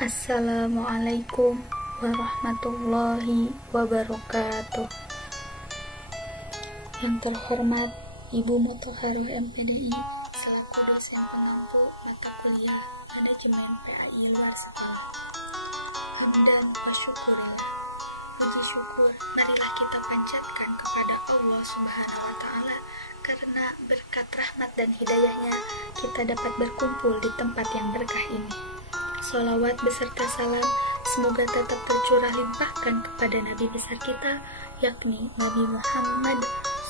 Assalamualaikum warahmatullahi wabarakatuh. Yang terhormat Ibu Muthaharul MPDI selaku dosen pengampu mata kuliah manajemen PAI luar sekolah. Hamdan wa syukurillah. Puji syukur marilah kita panjatkan kepada Allah Subhanahu wa Ta'ala, karena berkat rahmat dan hidayahnya kita dapat berkumpul di tempat yang berkah ini. Sholawat beserta salam semoga tetap tercurah limpahkan kepada Nabi besar kita, yakni Nabi Muhammad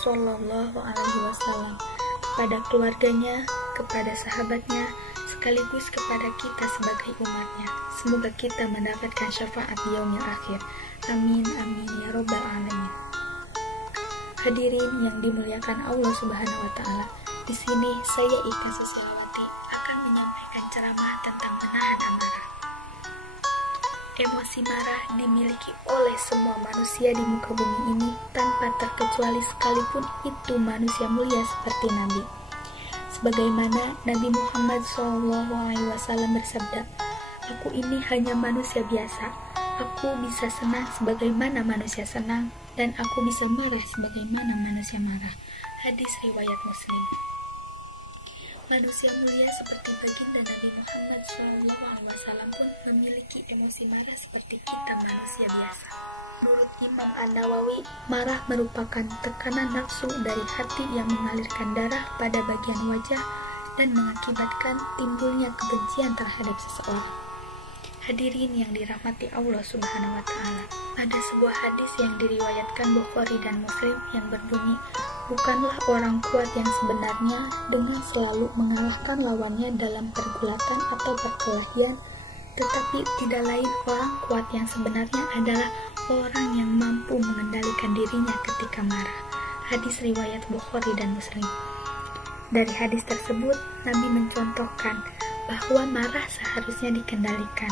Sallallahu Alaihi Wasallam, kepada keluarganya, kepada sahabatnya, sekaligus kepada kita sebagai umatnya. Semoga kita mendapatkan syafaat di yaumil akhir. Amin amin ya robbal alamin. Hadirin yang dimuliakan Allah Subhanahu Wa Taala, di sini saya Ika Susilawati akan menyampaikan ceramah tentang menahan amarah. Emosi marah dimiliki oleh semua manusia di muka bumi ini tanpa terkecuali, sekalipun itu manusia mulia seperti Nabi. Sebagaimana Nabi Muhammad SAW bersabda, "Aku ini hanya manusia biasa. Aku bisa senang sebagaimana manusia senang, dan aku bisa marah sebagaimana manusia marah." Hadis riwayat Muslim. Manusia mulia seperti baginda Nabi Muhammad SAW pun memiliki emosi marah seperti kita manusia biasa. Menurut Imam An-Nawawi, marah merupakan tekanan nafsu dari hati yang mengalirkan darah pada bagian wajah dan mengakibatkan timbulnya kebencian terhadap seseorang. Hadirin yang dirahmati Allah Subhanahu wa Ta'ala, ada sebuah hadis yang diriwayatkan Bukhari dan Muslim yang berbunyi, "Bukanlah orang kuat yang sebenarnya dengan selalu mengalahkan lawannya dalam pergulatan atau perkelahian, tetapi tidak lain orang kuat yang sebenarnya adalah orang yang mampu mengendalikan dirinya ketika marah." Hadis riwayat Bukhari dan Muslim. Dari hadis tersebut, Nabi mencontohkan bahwa marah seharusnya dikendalikan.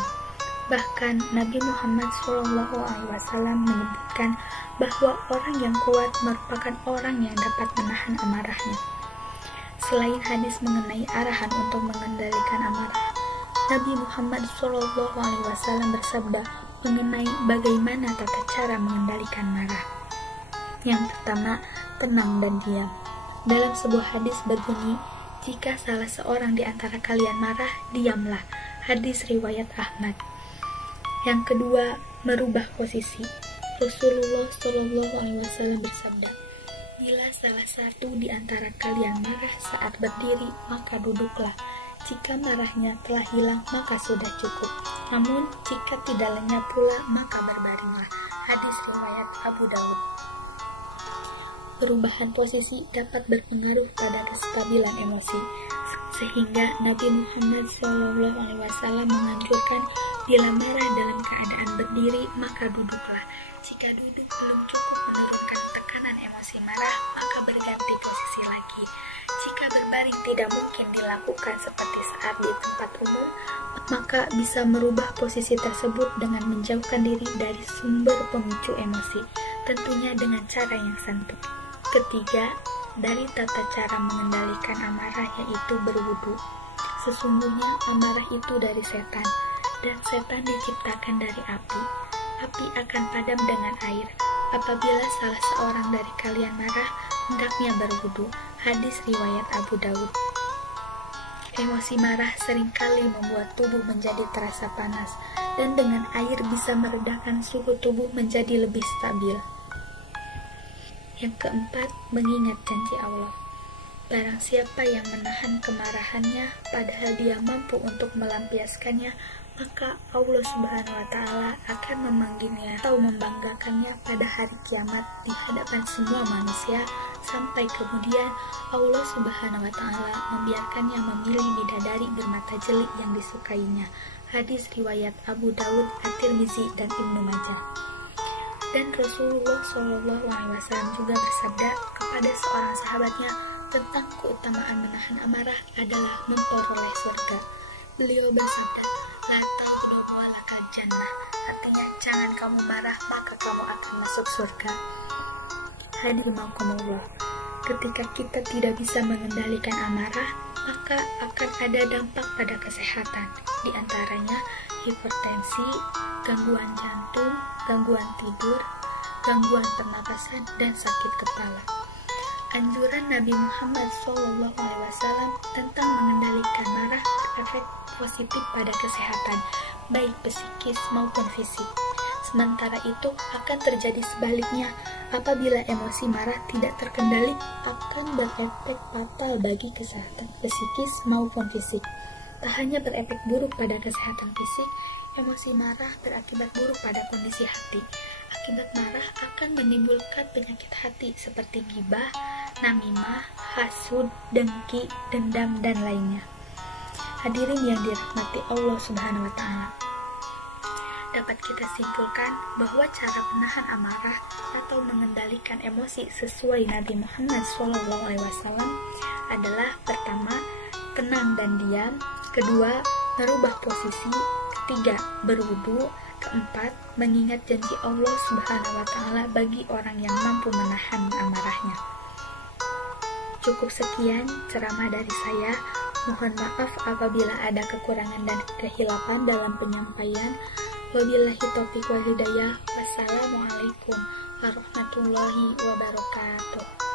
Bahkan Nabi Muhammad SAW menyebutkan bahwa orang yang kuat merupakan orang yang dapat menahan amarahnya. Selain hadis mengenai arahan untuk mengendalikan amarah, Nabi Muhammad SAW bersabda mengenai bagaimana tata cara mengendalikan marah. Yang pertama, tenang dan diam. Dalam sebuah hadis berbunyi, "Jika salah seorang di antara kalian marah, diamlah." Hadis riwayat Ahmad. Yang kedua, merubah posisi. Rasulullah SAW bersabda, "Bila salah satu di antara kalian marah saat berdiri, maka duduklah. Jika marahnya telah hilang, maka sudah cukup. Namun, jika tidak lenyap pula, maka berbaringlah." Hadis riwayat Abu Dawud. Perubahan posisi dapat berpengaruh pada kestabilan emosi, sehingga Nabi Muhammad SAW menganjurkan, bila marah dalam keadaan berdiri, maka duduklah. Jika duduk belum cukup menurunkan tekanan emosi marah, maka berganti posisi lagi. Jika berbaring tidak mungkin dilakukan seperti saat di tempat umum, maka bisa merubah posisi tersebut dengan menjauhkan diri dari sumber pemicu emosi, tentunya dengan cara yang santun. Ketiga, dari tata cara mengendalikan amarah yaitu berwudu. Sesungguhnya amarah itu dari setan, dan setan diciptakan dari api. Api akan padam dengan air. Apabila salah seorang dari kalian marah, hendaknya berwudu. Hadis riwayat Abu Dawud. Emosi marah seringkali membuat tubuh menjadi terasa panas, dan dengan air bisa meredakan suhu tubuh menjadi lebih stabil. Yang keempat, mengingat janji Allah. Barang siapa yang menahan kemarahannya padahal dia mampu untuk melampiaskannya, maka Allah Subhanahu wa Ta'ala akan memanggilnya atau membanggakannya pada hari kiamat di hadapan semua manusia, sampai kemudian Allah Subhanahu wa Ta'ala membiarkannya memilih bidadari bermata jeli yang disukainya. Hadis riwayat Abu Dawud, At-Tirmizi, dan Ibnu Majah. Dan Rasulullah SAW juga bersabda kepada seorang sahabatnya tentang keutamaan menahan amarah adalah memperoleh surga. Beliau bersabda, "La taqdu walakal jannah," artinya jangan kamu marah maka kamu akan masuk surga. Hadirin, ketika kita tidak bisa mengendalikan amarah, maka akan ada dampak pada kesehatan, di antaranya hipertensi, gangguan jantung, gangguan tidur, gangguan pernapasan, dan sakit kepala. Anjuran Nabi Muhammad SAW tentang mengendalikan marah berefek positif pada kesehatan, baik psikis maupun fisik. Sementara itu akan terjadi sebaliknya, apabila emosi marah tidak terkendali akan berefek fatal bagi kesehatan psikis maupun fisik. Tak hanya berefek buruk pada kesehatan fisik, emosi marah berakibat buruk pada kondisi hati. Akibat marah akan menimbulkan penyakit hati seperti ghibah, namimah, hasud, dengki, dendam, dan lainnya. Hadirin yang dirahmati Allah Subhanahu wa Ta'ala, dapat kita simpulkan bahwa cara menahan amarah atau mengendalikan emosi sesuai Nabi Muhammad SAW adalah: pertama, tenang dan diam; kedua, merubah posisi; ketiga, berwudu; keempat, mengingat janji Allah Subhanahu wa Ta'ala bagi orang yang mampu menahan amarahnya. Cukup sekian ceramah dari saya. Mohon maaf apabila ada kekurangan dan kehilapan dalam penyampaian. Wabillahi taufiq wal hidayah. Wassalamualaikum warahmatullahi wabarakatuh.